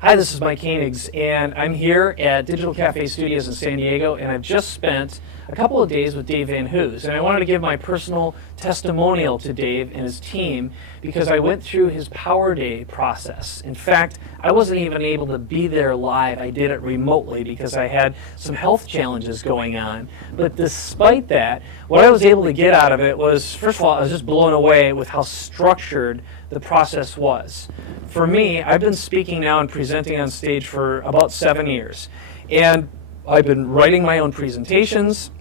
Hi, this is Mike Koenigs, and I'm here at Digital Cafe Studios in San Diego, and I've just spent a couple of days with Dave Van Hoos, and I wanted to give my personal testimonial to Dave and his team because I went through his Power Day process. In fact, I wasn't even able to be there live. I did it remotely because I had some health challenges going on. But despite that, what I was able to get out of it was, first of all, I was just blown away with how structured the process was. For me, I've been speaking now and presenting on stage for about 7 years. And I've been writing my own presentations,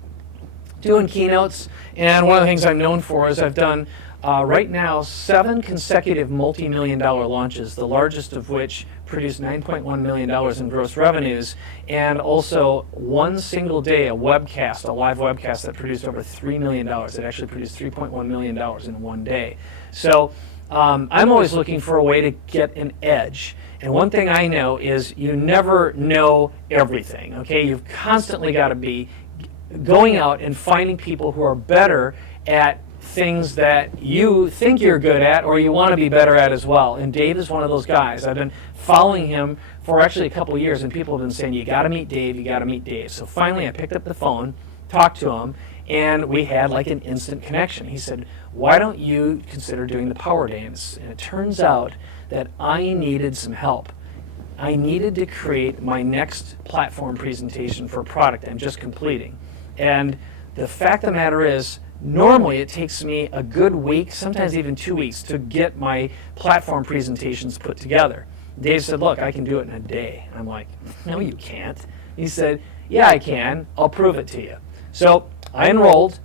doing keynotes, and one of the things I'm known for is I've done right now 7 consecutive multi-million-dollar launches, the largest of which produced $9.1 million in gross revenues, and also one single day a webcast, a live webcast that produced over $3 million. It actually produced $3.1 million in one day. So I'm always looking for a way to get an edge. And one thing I know is you never know everything, okay? You've constantly got to be going out and finding people who are better at things that you think you're good at or you want to be better at as well. And Dave is one of those guys. I've been following him for actually a couple of years, and people have been saying, you got to meet Dave, you got to meet Dave. So finally I picked up the phone, talked to him, and we had like an instant connection. He said, why don't you consider doing the Power Dance? And it turns out that I needed some help. I needed to create my next platform presentation for a product I'm just completing. And the fact of the matter is, normally it takes me a good week, sometimes even 2 weeks, to get my platform presentations put together. Dave said, look, I can do it in a day. And I'm like, no, you can't. He said, yeah, I can. I'll prove it to you. So I enrolled,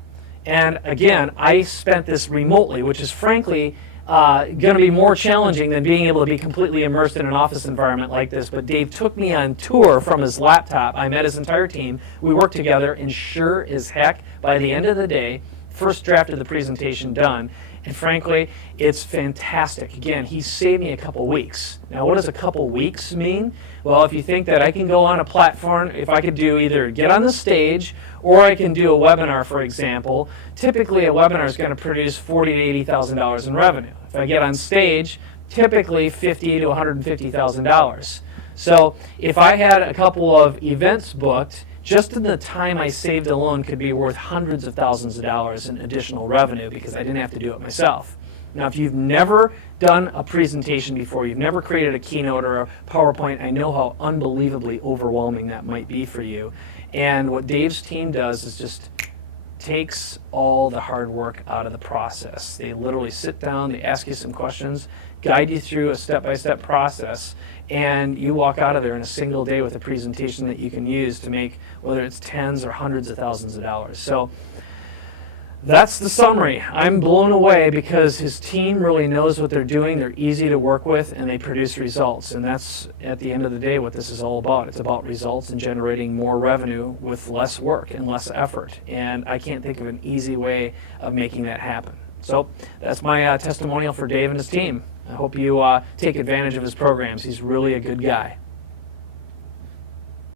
and again, I spent this remotely, which is frankly going to be more challenging than being able to be completely immersed in an office environment like this. But Dave took me on tour from his laptop. I met his entire team. We worked together, and sure as heck, by the end of the day, first draft of the presentation done. And frankly, it's fantastic. Again, he saved me a couple weeks. Now, what does a couple weeks mean? Well, if you think that I can go on a platform, if I could do either get on the stage or I can do a webinar, for example, typically a webinar is going to produce $40,000 to $80,000 in revenue. If I get on stage, typically $50,000 to $150,000. So if I had a couple of events booked, just in the time I saved alone could be worth hundreds of thousands of dollars in additional revenue because I didn't have to do it myself. Now, if you've never done a presentation before, you've never created a keynote or a PowerPoint, I know how unbelievably overwhelming that might be for you. And what Dave's team does is just takes all the hard work out of the process. They literally sit down, they ask you some questions, guide you through a step-by-step process, and you walk out of there in a single day with a presentation that you can use to make, whether it's tens or hundreds of thousands of dollars. So that's the summary. I'm blown away because his team really knows what they're doing. They're easy to work with, and they produce results. And that's, at the end of the day, what this is all about. It's about results and generating more revenue with less work and less effort. And I can't think of an easy way of making that happen. So that's my testimonial for Dave and his team. I hope you take advantage of his programs. He's really a good guy.